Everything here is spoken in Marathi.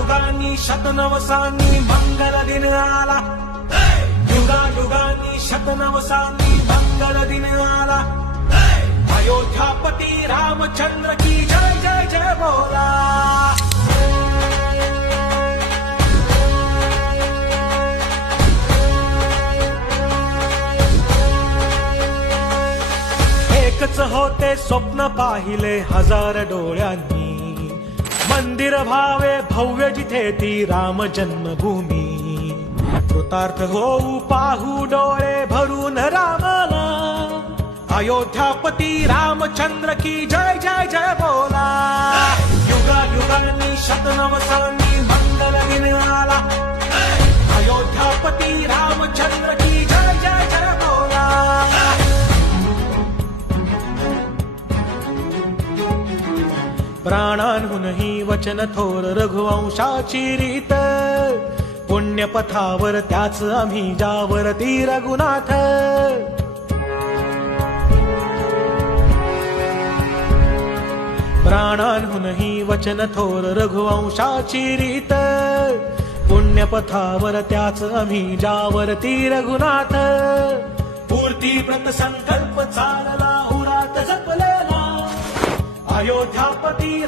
युगायुगांनी शतनवसांनी मंगल दिन आला, युगायुगांनी शतनवसांनी मंगल दिन आला। अयोध्यापती रामचंद्र की जय जय जय बोला। एकच होते स्वप्न पाहिले हजार डोळ्यांनी, मंदिर भावे भव्य जिथे ती राम जन्मभूमी। कृतार्थ होऊ पाहू डोळे भरून रामाला, अयोध्यापती रामचंद्र की जय जय जय बोला। युगायुगांनी शतनवसांनी मंगल दिन आला, अयोध्यापती रामचंद्र की जय जय जय बोला। प्राणांहूनही वचन थोर रघुवंशाची रीत, पुण्यपथावर त्याच आम्ही जावरती रघुनाथ। प्राणांहूनही वचन थोर रघुवंशाची रीत, पुण्यपथावर त्याच आम्ही जावरती रघुनाथ। पूर्ती व्रत संकल्प चालला उरात जपलेला, अयोध्यापती